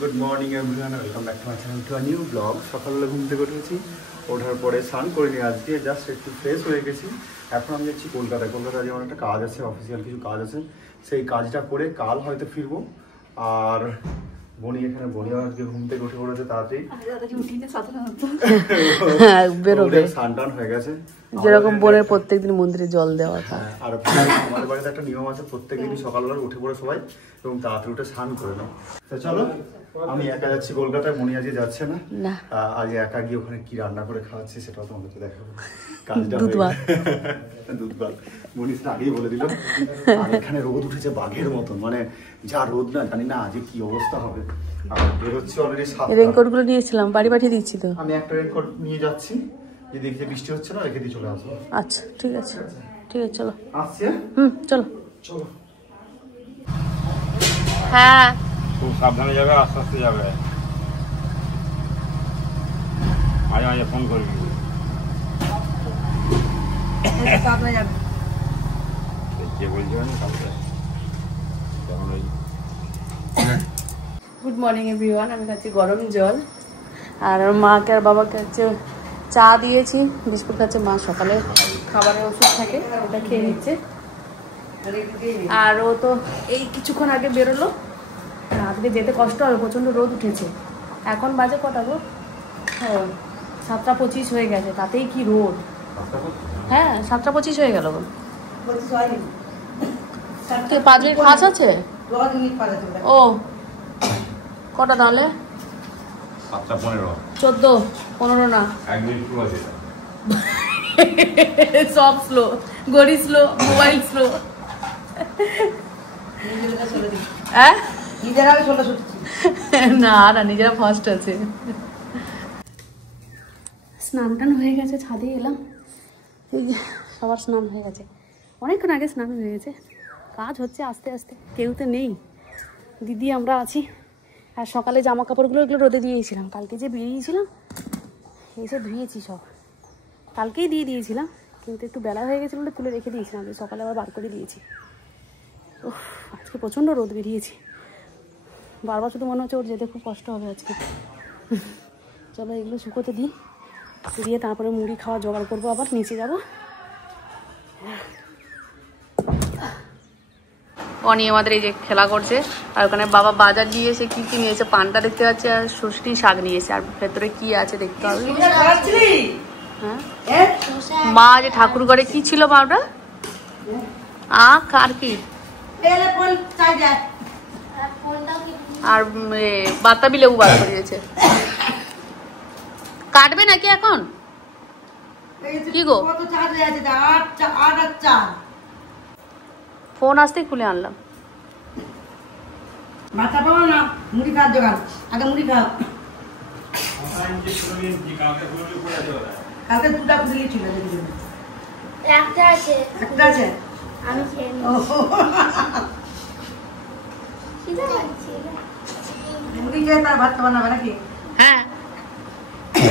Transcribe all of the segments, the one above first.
Good morning everyone, welcome back to my channel to a new blog. সকালবেলা ঘুম থেকে উঠেছি, ওঠার পরে স্নান করে নিয়ে আজকে জাস্ট একটু ফ্রেশ হয়ে গেছি। এখন আমি যাচ্ছি কলকাতায়। কলকাতায় যেমন একটা কাজ আছে, অফিসিয়াল কিছু কাজ আছে, সেই কাজটা করে কাল হয়তো ফিরবো। আর বনি এখানে, বনি আজকে ঘুম থেকে উঠে পড়েছে তাড়াতাড়ি, স্নান টান হয়ে গেছে। যেরকম বোনের প্রত্যেকদিন মন্দিরে জল দেওয়া। আর আমাদের বাড়িতে একটা নিয়ম আছে, প্রত্যেকদিনই সকালবেলা উঠে পড়ে সবাই এবং তাড়াতাড়ি উঠে স্নান করে নাও। তো চলো, আমি একা যাচ্ছি কলকাতায়, মনি আজকে যাচ্ছে না। আজ একা গিয়ে ওখানে কি রান্না করে খাওয়াচ্ছি সেটাও তোমাকে দেখাবো। কাজটা দুধ ভাত মনি আগেই বলে দিল। আর এখানে রোদ উঠেছে বাঘের মতন, মানে যা রোদ না, জানি না আজকে কি অবস্থা হবে। আর বেরোচ্ছি অলরেডি। রেইনকোট গুলো নিয়েছিলাম, বাড়ি পাঠিয়ে দিচ্ছি। তো আমি একটা রেইনকোট নিয়ে যাচ্ছি, যে দেখতে বৃষ্টি হচ্ছে না রেখে দিয়ে চলে আসবো। আচ্ছা ঠিক আছে, ঠিক আছে চলো আসছি। চলো চলো। হ্যাঁ খুব সাবধানে যাবে, আস্তে আস্তে যাবে, মাঝে মাঝে ফোন করবি। যে বলছি গুড মর্নিং এভরিওয়ান। আমি খাচ্ছি গরম জল, আর মাকে আর বাবাকে হচ্ছে চা দিয়েছি, বিস্কুট খাচ্ছে। মা সকালে খাবারের ওষুধ থাকে, ওটা খেয়ে নিচ্ছে। আর ও তো এই কিছুক্ষণ আগে বেরোলো। আজকে যেতে কষ্ট হবে, প্রচণ্ড রোদ উঠেছে। এখন বাজে কটা গো? 7:25 হয়ে গেছে, তাতেই কি রোদ। হ্যাঁ 7:25 হয়ে গেল গো। 5 মিনিট ফাঁস আছে। ও কটা তাহলে? 7:15 14-15 না, 1 মিনিট পুরো আছে। সব স্লো, গড়ি স্লো, মোবাইল স্লো। না না, নিজেরা ফার্স্ট আছে। স্নান টান হয়ে গেছে, ছাদে এলাম। এই যে সবার স্নান হয়ে গেছে, অনেকক্ষণ আগে স্নান হয়ে গেছে। কাজ হচ্ছে আস্তে আস্তে, কেউ তো নেই, দিদি আমরা আছি। আর সকালে জামা কাপড়গুলো এগুলো রোদে দিয়েছিলাম, কালকে যে বেরিয়েছিলাম এসে ধুয়েছি সব। কালকেই দিয়ে দিয়েছিলাম, কিন্তু একটু বেলা হয়ে গেছে বলে তুলে রেখে দিয়েছিলাম, সকালে আবার বার করে দিয়েছি। আজকে প্রচণ্ড রোদ বেরিয়েছি, বারবার শুধু মনে হচ্ছে ওর যেতে খুব কষ্ট হবে আজকে। চলো এগুলো শুকোতে দিই, দিয়ে তারপরে মুড়ি খাওয়া জোগাড় করবো, আবার নিচে যাবো। অনি আমাদের এই যে খেলা করছে, আর ওখানে বাবা বাজার নিয়েছে, কি কি নিয়েছে, পানটা দেখতে পাচ্ছে, আর সর্ষে শাক নিয়েছে, আর ভেতরে কি আছে দেখতে হবে। হ্যাঁ মা যে ঠাকুর ঘরে কি ছিল মা ওটা? আর কি আর বাতাবি লেবু বার করিয়েছে। কাটবে নাকি এখন? কি গো ফোন আসতেই খুলে আনলাম। মাথা পাবো না, মুড়ি খাওয়ার জোগাড়, আগে মুড়ি খাও। কালকে 2টা পুজলি ছিল, একটা আছে, একটা আছে, আমি খেয়ে নিই। মুড়ি খেয়ে তার ভাত বানাবে নাকি? হ্যাঁ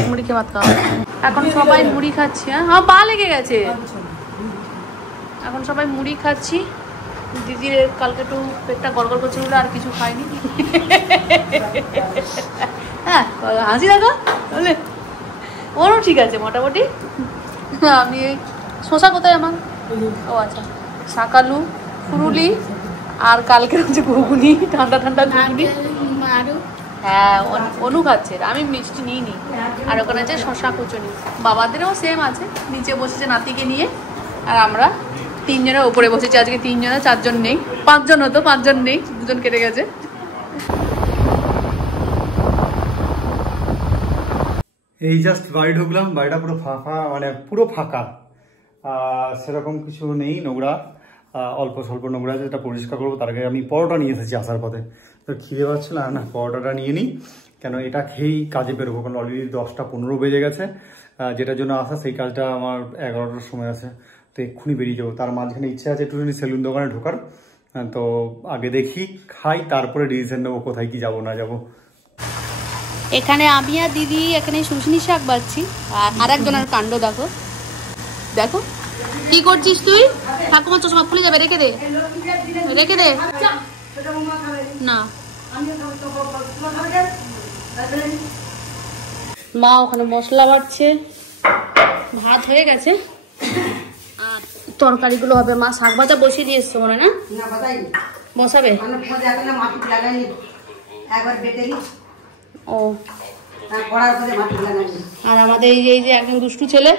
মুড়ি খেয়ে ভাত খাওয়া। এখন সবাই মুড়ি খাচ্ছি। হ্যাঁ পা লেগে গেছে। এখন সবাই মুড়ি খাচ্ছি। দিদির কালকে একটু পেটটা গড়গড় করছে বলে আর কিছু খাইনি। হ্যাঁ হাসি দেখো বলে, ওরও ঠিক আছে মোটামুটি। আমি শশা কোথায় আমার? ও আচ্ছা, শাকালু, ফুরুলি, আর কালকে হচ্ছে ঘুগনি, ঠান্ডা ঠান্ডা ঘুগনি। হ্যাঁ অনু খাচ্ছে, আমি মিষ্টি নিইনি। আর ওখানে আছে শশা কুচুনি। বাবাদেরও সেম আছে, নিচে বসেছে নাতিকে নিয়ে, আর আমরা 3 জনের ওপরে বসেছি। আজকে 3 জনে, 4 জন নেই, 5 জন হতো, 5 জন নেই, 2 জন কেটে গেছে। এই জাস্ট বাড়ি ঢুকলাম, বাড়িটা পুরো ফাঁকা, মানে পুরো ফাঁকা, সেরকম কিছু নেই, নোংরা অল্প স্বল্প নোংরা আছে, যেটা পরিষ্কার করবো। তার আগে আমি পরোটা নিয়ে এসেছি আসার পথে, তো খিদে পাচ্ছিল না, পরোটাটা নিয়ে নিই, কেন এটা খেয়েই কাজে বেরোবো, কারণ অলরেডি 10:15 বেজে গেছে। যেটার জন্য আসা সেই কাজটা আমার 11টার সময় আছে, তো এক্ষুনি বেরিয়ে যাবো। তার মাঝখানে ইচ্ছা আছে একটুখানি সেলুন দোকানে ঢোকার, তো আগে দেখি খাই, তারপরে ডিসিশন নেবো কোথায় কি যাবো না যাবো। এখানে আমি আর দিদি এখানে শুশনি শাক বাচ্ছি, আর একজনের কাণ্ড দেখো দেখো। কি করছিস তুই? ঠাকুমার চশমা খুলে যাবে, রেখে দে, রেখে দে। না মা ওখানে মশলা বাটছে, ভাত হয়ে গেছে আর তরকারিগুলো হবে। মা শাক ভাজা বসিয়ে দিয়ে এসছে মনে না? বসাবে ও। আর আমাদের এই যে একদম দুষ্টু ছেলে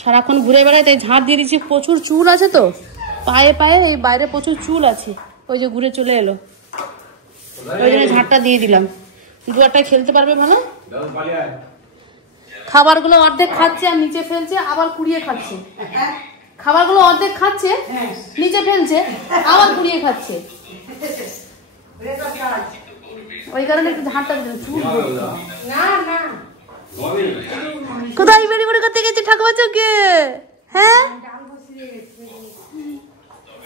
সারাক্ষণ ঘুরে বেড়ায়, তাই ঝাঁট দিয়ে দিচ্ছি। প্রচুর চুল আছে তো পায়ে পায়ে, এই বাইরে প্রচুর চুল আছে, ওই যে ঘুরে চলে এলো, ওই জন্য ঝাঁটটা দিয়ে দিলাম। দু একটা খেলতে পারবে ভালো। খাবারগুলো অর্ধেক খাচ্ছে আর নিচে ফেলছে, আবার কুড়িয়ে খাচ্ছে। খাবারগুলো অর্ধেক খাচ্ছে, নিচে ফেলছে, আবার কুড়িয়ে খাচ্ছে। ওই কারণে একটু ঝাঁটটা দিলাম। চুল কোথায় বেড়ি বেড়ি করতে গেছে ঠাকুমা চোখে? হ্যাঁ,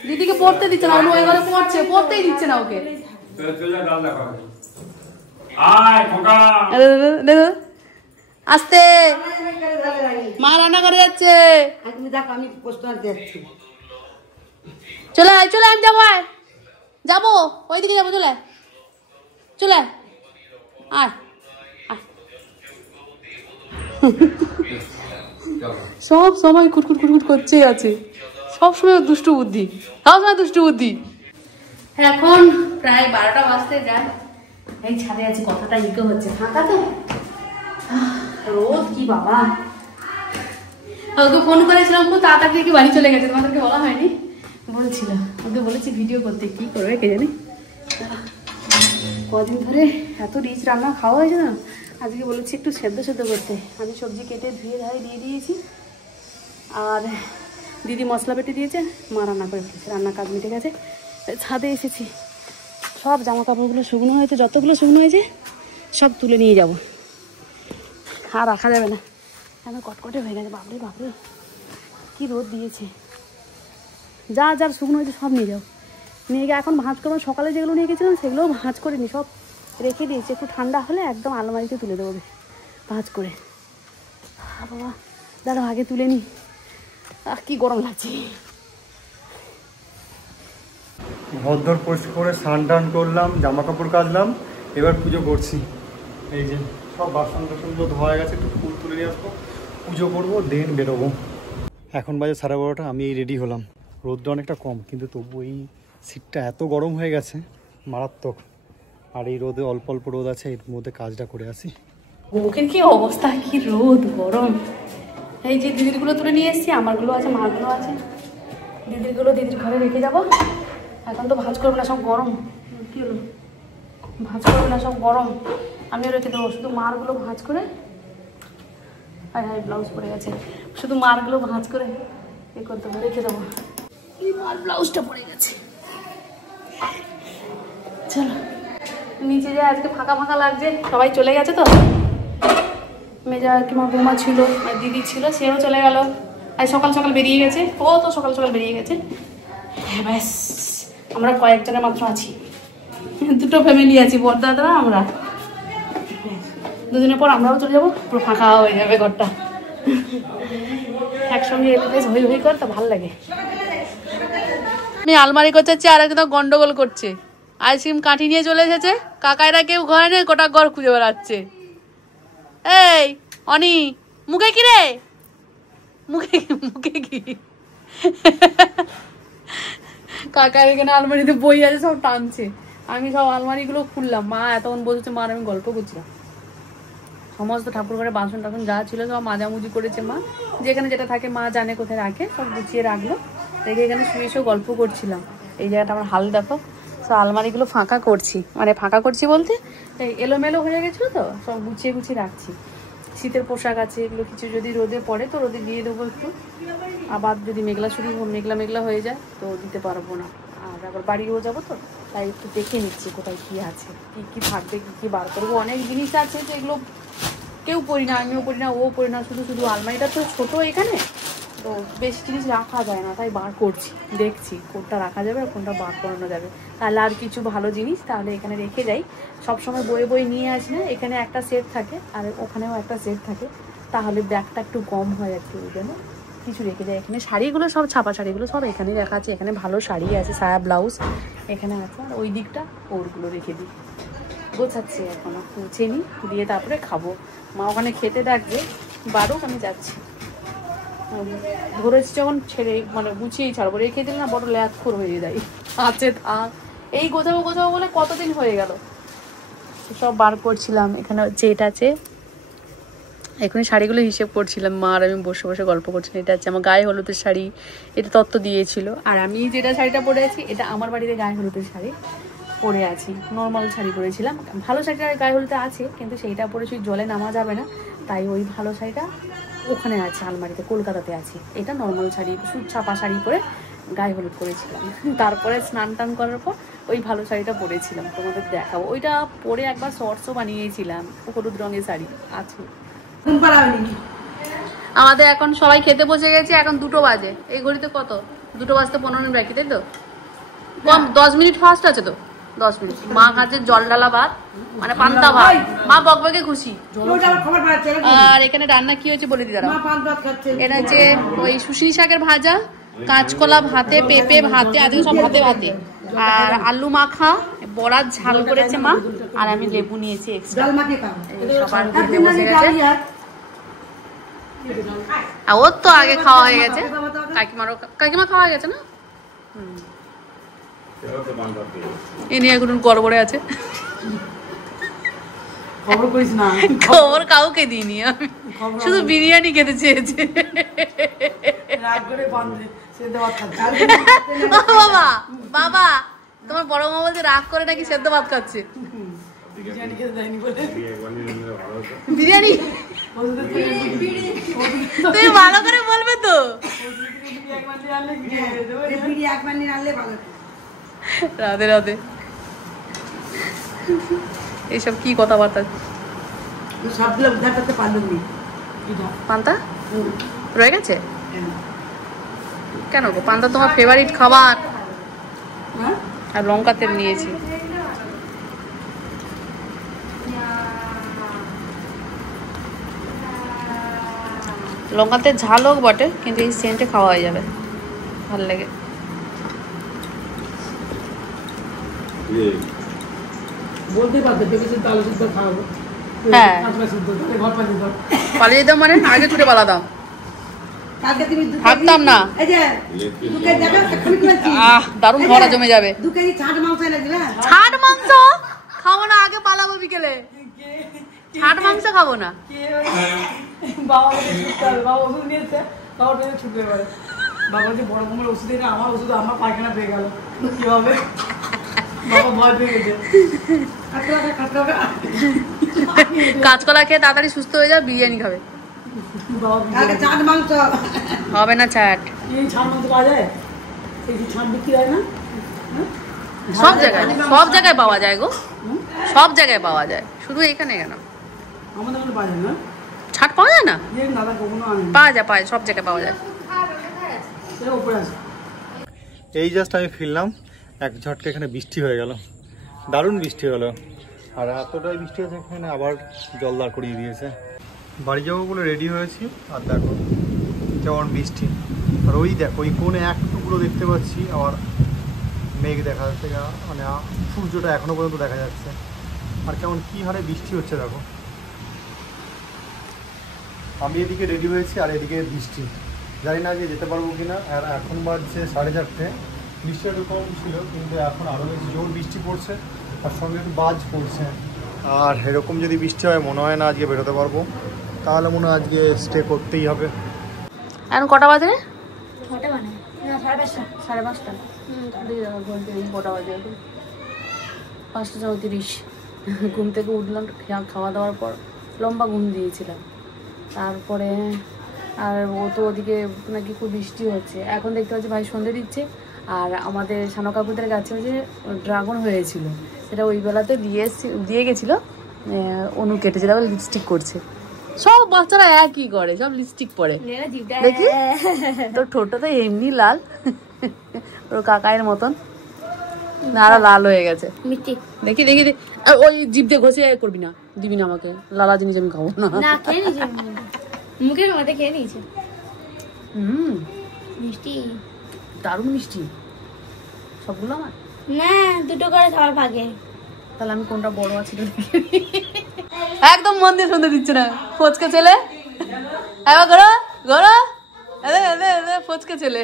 দিদিকে পড়তে দিচ্ছে না, ওই ঘরে পড়ছে, পড়তেই দিচ্ছে না ওকে। আস্তে, মা রান্না করে যাচ্ছে। চলে আয়, চলে, আমি যাবো, যাবো ওইদিকে যাবো, চলে চলে আয়। সব সময় কুটকুট কুটকুট করছেই আছে, সব সময় দুষ্টু বুদ্ধি, সব সময় দুষ্টু বুদ্ধি। এখন প্রায় 12টা বাজতে যায়। এই ছাদে আছে, কথাটা ইকো হচ্ছে, ফাঁকা তো, রোদ কি বাবা। ওকে ফোন করেছিলাম, খুব তাড়াতাড়ি কি বাড়ি চলে গেছে, তোমাদেরকে বলা হয়নি। বলছিল, ওকে বলেছি ভিডিও করতে, কি করবে কে জানি। কদিন ধরে এত রিচ রান্না খাওয়া হয়েছে না, আজকে বলেছি একটু সেদ্ধ সেদ্ধ করতে। আমি সবজি কেটে ধুয়ে ধায়ে দিয়ে দিয়েছি, আর দিদি মশলা বেটে দিয়েছে, মা রান্না করে ফেলেছে। রান্নার কাজ মিটে গেছে। ছাদে এসেছি, সব জামা কাপড়গুলো শুকনো হয়েছে, যতগুলো শুকনো হয়েছে সব তুলে নিয়ে যাব, আর রাখা যাবে না, আমি কটকটে হয়ে গেছে। বাপরে বাপরে কি রোদ দিয়েছে। যা যার শুকনো হয়েছে সব নিয়ে যাও, নিয়ে গিয়ে এখন ভাঁজ করবো। সকালে যেগুলো নিয়ে গেছিলাম সেগুলোও ভাঁজ করে নি, সব রেখে দিয়েছি। একটু ঠান্ডা হলে একদম আলমারিতে তুলে দেবো ভাঁজ করে। বাবা দাঁড়াও, আগে তুলে নি, কি গরম লাগছে। ঘরদোর পরিষ্কার করে স্নান টান করলাম, জামা কাপড় কাচলাম, এবার পুজো করছি। এই যে সব বাসন টাসনগুলো ধোয়া গেছে, একটু ফুল তুলে নিয়ে আসবো, পুজো করবো, দেন বেরোবো। এখন বাজে 12:30, আমি এই রেডি হলাম। রোদটা অনেকটা কম, কিন্তু তবু এই শীতটা এত গরম হয়ে গেছে, মারাত্মক। আর এই রোদে অল্প অল্প রোদ আছে, এর মধ্যে কাজটা করে আসি। মুখের কি অবস্থা, কি রোদ গরম। এই যে দিদিরগুলো তুলে নিয়ে এসেছি, আমারগুলো আছে, মারগুলো আছে। দিদিরগুলো দিদির ঘরে রেখে যাবো। এখন তো ভাঁজ করবো না, সব গরম। কি হলো, ভাঁজ করবো না, সব গরম, আমিও রেখে দেবো। শুধু মারগুলো ভাঁজ করে, হাই হাই ব্লাউজ পরে গেছে, শুধু মারগুলো ভাঁজ করে এ করতে হবে, রেখে দেবো। এই মার ব্লাউজটা পরে গেছে। চলো নিচে যায়, আজকে ফাঁকা ফাঁকা লাগছে, সবাই চলে গেছে তো। মেজা কিংবা বৌমা ছিল, দিদি ছিল, সেও চলে গেল। আজ সকাল সকাল বেরিয়ে গেছে, ও তো সকাল সকাল বেরিয়ে গেছে। হ্যাঁ ব্যাস, আমরা কয়েকজনের মাত্র আছি, দুটো ফ্যামিলি আছি, বড়দাদা আমরা। দুদিনের পর আমরাও চলে যাবো, পুরো ফাঁকা হয়ে যাবে ঘরটা। একসঙ্গে এলে বেশ হই হই করে তো ভালো লাগে। আমি আলমারি গোছাচ্ছি, আর একদম গন্ডগোল করছে। আইসক্রিম কাঠি নিয়ে চলে এসেছে, কাকাইরা কেউ ঘরে নেই, গোটা ঘর খুঁজে বেড়াচ্ছে। এই অনি, মুখে কি রে, মুখে মুখে কি? কাকার এখানে আলমারিতে বই আছে, সব টানছে। আমি সব আলমারিগুলো খুললাম, মা এতক্ষণ বসেছে, মার আমি গল্প করছিলাম। সমস্ত ঠাকুর ঘরে বাসন টাসন যা ছিল সব মাজামুজি করেছে মা, যেখানে যেটা থাকে মা জানে কোথায় রাখে, সব গুছিয়ে রাখলো। রেখে এখানে শুয়ে শুয়ে গল্প করছিলাম। এই জায়গাটা আমার হাল দেখো, সব আলমারিগুলো ফাঁকা করছি, মানে ফাঁকা করছি বলতে এই এলোমেলো হয়ে গেছিলো তো, সব গুছিয়ে গুছিয়ে রাখছি। শীতের পোশাক আছে, এগুলো কিছু যদি রোদে পড়ে তো রোদে দিয়ে দেবো একটু, আবার যদি মেঘলা মেঘলা মেঘলা হয়ে যায় তো দিতে পারবো না। আর আবার বাড়িও যাবো তো, তাই একটু দেখে নিচ্ছি কোথায় কী আছে, কী কী থাকবে, কী কী বার করবো। অনেক জিনিস আছে যেগুলো কেউ পড়ি না, আমিও পড়ি না, ও পড়ি না, শুধু শুধু আলমারিটা তো ছোটো এখানে, তো বেশি জিনিস রাখা যায় না, তাই বার করছি, দেখছি কোনটা রাখা যাবে আর কোনটা বার করানো যাবে। তাহলে আর কিছু ভালো জিনিস তাহলে এখানে রেখে যাই, সবসময় বয়ে বয়ে নিয়ে আসি না, এখানে একটা সেট থাকে আর ওখানেও একটা সেট থাকে, তাহলে ব্যাগটা একটু কম হয় আর কি। ওই জন্য কিছু রেখে যায় এখানে। শাড়িগুলো সব ছাপা শাড়িগুলো সব এখানেই রাখা আছে, এখানে ভালো শাড়ি আছে, সায়া ব্লাউজ এখানে আছে, আর ওই দিকটা ওরগুলো রেখে দিই। গোছাচ্ছি এখনো, গুছিয়ে নিই, দিয়ে তারপরে খাবো। মা ওখানে খেতে ডাকবে, বারুক, আমি যাচ্ছি। ধরেছি যখন ছেড়ে মানে গুছিয়েই ছাড়বো, রেখে দিলে না বড় ল্যাথখোর হয়ে যায়। আছে থাক, এই গোছাবো গোছাবো বলে কতদিন হয়ে গেল, সব বার করছিলাম। এখানে হচ্ছে এটা আছে, এখানে শাড়িগুলো হিসেব করছিলাম, মা আর আমি বসে বসে গল্প করছিলাম। এটা হচ্ছে আমার গায়ে হলুদের শাড়ি, এটা তত্ত্ব দিয়েছিল। আর আমি যেটা শাড়িটা পরে আছি, এটা আমার বাড়িতে গায়ে হলুদের শাড়ি পরে আছি, নর্মাল শাড়ি পরেছিলাম। ভালো শাড়িটা গায়ে হলুদে আছে, কিন্তু সেইটা পরেছি, জলে নামা যাবে না, তাই ওই ভালো শাড়িটা ওখানে আছে আলমারিতে, কলকাতাতে আছে। এটা নর্মাল শাড়ি, সুত ছাপা শাড়ি পরে গায়ে হলুদ করেছিলাম। তারপরে স্নান টান করার পর ওই ভালো শাড়িটা পরেছিলাম, তোমাদের দেখাবো। ওইটা পরে একবার শর্টসও বানিয়েছিলাম, হলুদ রঙের শাড়ি আছে। আমাদের এখন সবাই খেতে বসে গেছে, এখন 2টো বাজে। এই ঘড়িতে কত, 2টো বাজতে 15 মিনিট বাকি, তাই তো? কম 10 মিনিট ফাস্ট আছে তো, 10 মিনিট। মা খাচ্ছে জল ঢালা ভাত, মানে পান্তা ভাত। মা বকবকে খুশি। আর এখানে রান্না কি হয়েছে বলে দিই দাঁড়াও। এটা হচ্ছে ওই শুশনি শাকের ভাজা, কাঁচকলা ভাতে, পেঁপে ভাতে, আজকে সব ভাতে ভাতে, আর আলু মাখা, বড়ার ঝাল করেছে মা, আর আমি লেবু নিয়েছি এক্সট্রা। সবার খেতে বসে গেছে, ওর তো আগে খাওয়া হয়ে গেছে, কাকিমা খাওয়া হয়ে গেছে না? এ নিয়ে এখন গড়বড়ে আছে, খবর কাউকে দিইনি আমি, শুধু বিরিয়ানি খেতে চেয়েছে। বাবা বাবা, তোমার বড় মা বলছে রাগ করে নাকি সেদ্ধ ভাত খাচ্ছে। বিরিয়ানি তুমি ভালো করে বলবে তো। রাধে রাধে, এইসব কি কথাবার্তা। পান্তা রয়ে গেছে কেন গো? পান্তা তোমার ফেভারিট খাবার। আর লঙ্কা তেল নিয়েছি। লঙ্কাতে ঝাল হোক বটে, কিন্তু এই সেন্টে খাওয়া হয়ে যাবে, ভালো লাগে। হ্যাঁ পালিয়ে যেতাম, মানে আগে ছুটে পালাতাম, থাকতাম না। দারুণ ভরা জমে যাবে। ছাট মাংস খাবো না, আগে পালাবো বিকেলে। ছাট মাংস খাবো না। বাবা ওষুধ নিয়েছে, ছুটবে পারে। বাবা যে বড় কমের ওষুধ এটা আমার ওষুধ, আমার পায়খানা পেয়ে গেল, কি হবে? বাবা ভয় পেয়ে গেছে। কাঁচকলা খেয়ে তাড়াতাড়ি সুস্থ হয়ে যাবে, বিরিয়ানি খাবে। হবে না চাট, সব জায়গায়, সব জায়গায় পাওয়া যায় গো, সব জায়গায় পাওয়া যায়, শুধু এখানে কেন ছাট পাওয়া যায় না? পাওয়া যায়, পাওয়া যায়, সব জায়গায় পাওয়া যায়। এই জাস্ট আমি ফিরলাম, এক ঝটকে এখানে বৃষ্টি হয়ে গেল, দারুণ বৃষ্টি হলো। আর এতটাই বৃষ্টি হয়েছে এখানে, আবার জল দাঁড় করিয়ে দিয়েছে। বাড়ি যাবো বলে রেডি হয়েছি, আর দেখো কেমন বৃষ্টি। আর ওই দেখো ওই কোণে এক টুকরো দেখতে পাচ্ছি, আবার মেঘ দেখা যাচ্ছে, মানে সূর্যটা এখনো পর্যন্ত দেখা যাচ্ছে। আর কেমন কী হারে বৃষ্টি হচ্ছে দেখো। আমি এদিকে রেডি হয়েছি, আর এদিকে বৃষ্টি, জানি না যে যেতে পারবো কিনা। আর এখন বাজছে 4:30, বৃষ্টি একটু কম ছিল, কিন্তু এখন আরও বেশি জোর বৃষ্টি পড়ছে, আর সঙ্গে একটু বাজ পড়ছে। আর এরকম যদি বৃষ্টি হয় মনে হয় না আজকে বেরোতে পারবো, তাহলে মনে হয় আজকে স্টে করতেই হবে। এখন কটা বাজে? 5:30। 5:30। কটা বাজে? 5:34। ঘুম থেকে উঠলাম, খাওয়া দাওয়ার পর লম্বা ঘুম দিয়েছিলাম। তারপরে আর ও তো ওদিকে নাকি খুব বৃষ্টি হচ্ছে। এখন দেখতে পাচ্ছি ভাই সন্ধে দিচ্ছে, আর আমাদের সানো কাকুদের গাছে ওই যে ড্রাগন হয়েছিল, সেটা ওই বেলাতে দিয়ে গেছিলো, অনু কেটেছে, তারপর লিপস্টিক করছে। সব বাচ্চারা একই করে, সব লিপস্টিক পরে। দেখি তোর ঠোঁটটা তো এমনি লাল, ওর কাকায়ের মতন, আরো লাল হয়ে গেছে। দেখি দেখি, ওই জিভ দিয়ে ঘষে করবি না, দিবি না আমাকে, লালা জিনিস আমি খাবো না। মুখের মধ্যে খেয়ে নিয়েছে। মিষ্টি, দারুণ মিষ্টি সবগুলো আমার। না, দুটো করে সবার ভাগে। তাহলে আমি কোনটা বড় আছে একদম মন দিয়ে শুনতে দিচ্ছে না। ফচকে ছেলে এবার ঘোরো ঘোরো, ফচকে ছেলে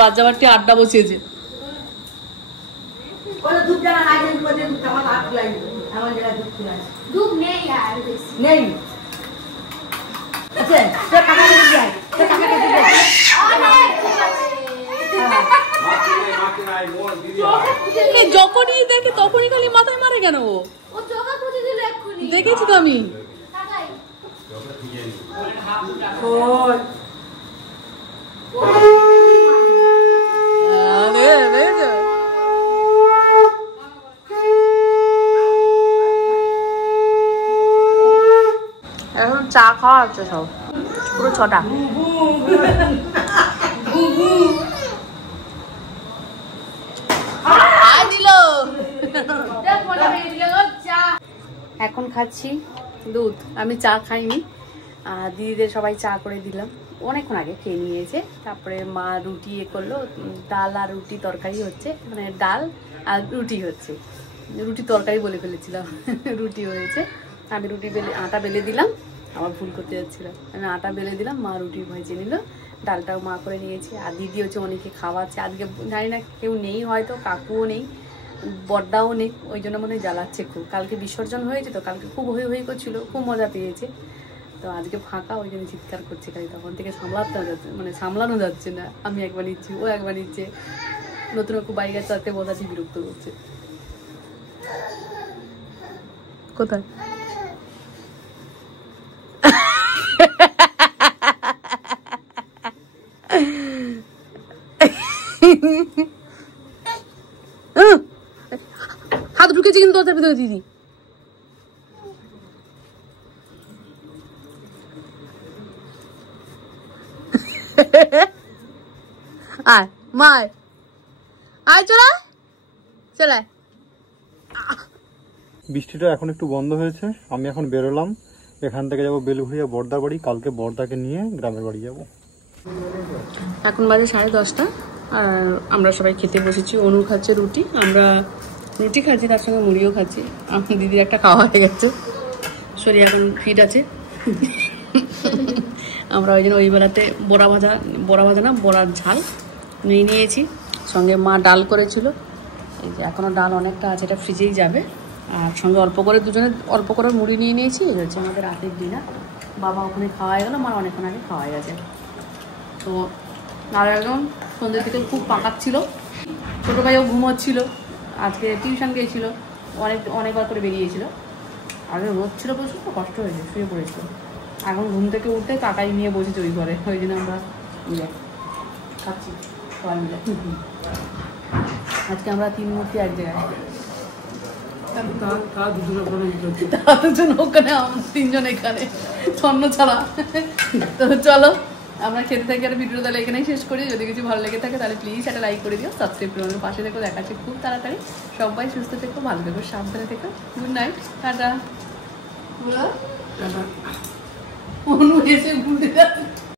বাচ্চাবারটি আড্ডা বসিয়েছে। দুধ নেই আর নেই আচ্ছা যখনই দেখে তখনই খালি মাথায় মারে কেন? ও চোখে পুঁতে দিল এক্ষুনি। দেখেছি তো আমি। এখন চা খাওয়া হচ্ছে সব পুরো 6টা। এখন খাচ্ছি দুধ, আমি চা খাইনি। দিদিদের সবাই চা করে দিলাম, অনেকক্ষণ আগে খেয়ে নিয়েছে। তারপরে মা রুটি করলো, ডাল আর রুটি তরকারি হচ্ছে, মানে ডাল আর রুটি হচ্ছে। রুটি তরকারি বলে ফেলেছিলাম, রুটি হয়েছে। আমি আটা বেলে দিলাম, আমার ভুল করতে যাচ্ছিলাম। আমি আটা বেলে দিলাম, মা রুটি ভেজে নিল, ডালটাও মা করে নিয়েছে। আর দিদি হচ্ছে অনেকে খাওয়াচ্ছে। আজকে জানি না কেউ নেই, হয়তো কাকুও নেই, বড়দাও নেই, ওই জন্য মনে হয় জ্বালাচ্ছে খুব। কালকে বিসর্জন হয়েছে তো, কালকে খুব হই হই করছিল, খুব মজা পেয়েছে। তো আজকে ফাঁকা, ওই জন্য চিৎকার করছে খালি। তখন থেকে সামলানো যাচ্ছে না। আমি একবার নিচ্ছি, ও একবার নিচ্ছে, নতুন একটু বাইকের চাতে বোঝাচ্ছি, বিরক্ত করছে। কোথায় হাত ঢুকেছি কিন্তু ওদের ভিতরে দিদি। আয় মায়, আয় চলা চলা। বৃষ্টিটা এখন একটু বন্ধ হয়েছে। আমি এখন বেরোলাম, এখান থেকে যাবো বেলঘুরিয়া বর্দার বাড়ি। কালকে বর্দাকে নিয়ে গ্রামের বাড়ি যাব। এখন বাজে 10:30 আর আমরা সবাই খেতে বসেছি। অনু খাচ্ছে রুটি, আমরা রুটি খাচ্ছি, তার সঙ্গে মুড়িও খাচ্ছি। আমার দিদির একটা খাওয়া হয়ে গেছে, শরীর এখন ফিট আছে। আমরা ওই জন্য ওই বেলাতে বড়া ভাজা না, বড়ার ঝাল নিয়ে নিয়েছি। সঙ্গে মা ডাল করেছিল, এই যে এখনও ডাল অনেকটা আছে, এটা ফ্রিজেই যাবে। আর সঙ্গে অল্প করে দুজনে অল্প করে মুড়ি নিয়ে নিয়েছি। এই হচ্ছে আমাদের রাতের ডিনার। বাবা ওখানে খাওয়া হয়ে গেলো, মার অনেকক্ষণ আগে খাওয়া হয়ে গেছে। তো আর একদম সন্ধ্যে থেকে খুব পাকাচ্ছিল। ছোটো ভাইও ঘুমোচ্ছিল, আজকে টিউশন গিয়েছিল, অনেকবার করে বেরিয়েছিল। আগে রোদ ছিল প্রচুর, তো কষ্ট হয়েছে, শুয়ে পড়েছিল। এখন ঘুম থেকে উঠতে কাকাই নিয়ে বসেছে ওই ঘরে, ওই জন্য আমরা খাচ্ছি সবাই মিলে। আজকে আমরা 3 মূর্তি এক জায়গায়, দুজন ওখানে, আমরা 3 জন এখানে, স্বর্ণ ছাড়া। তো চলো আমরা খেতে থাকি, আর ভিডিও তাহলে এখানেই শেষ করি। যদি কিছু ভালো লেগে থাকে তাহলে প্লিজ একটা লাইক করে দিও, সাবস্ক্রাইব করে আমাদের পাশে থেকো। দেখাচ্ছে খুব তাড়াতাড়ি। সবাই সুস্থ থেকো, ভালো থেকো, সাবধানে থেকো। Good night, tata. অনু এসে ঘুরে যাচ্ছে।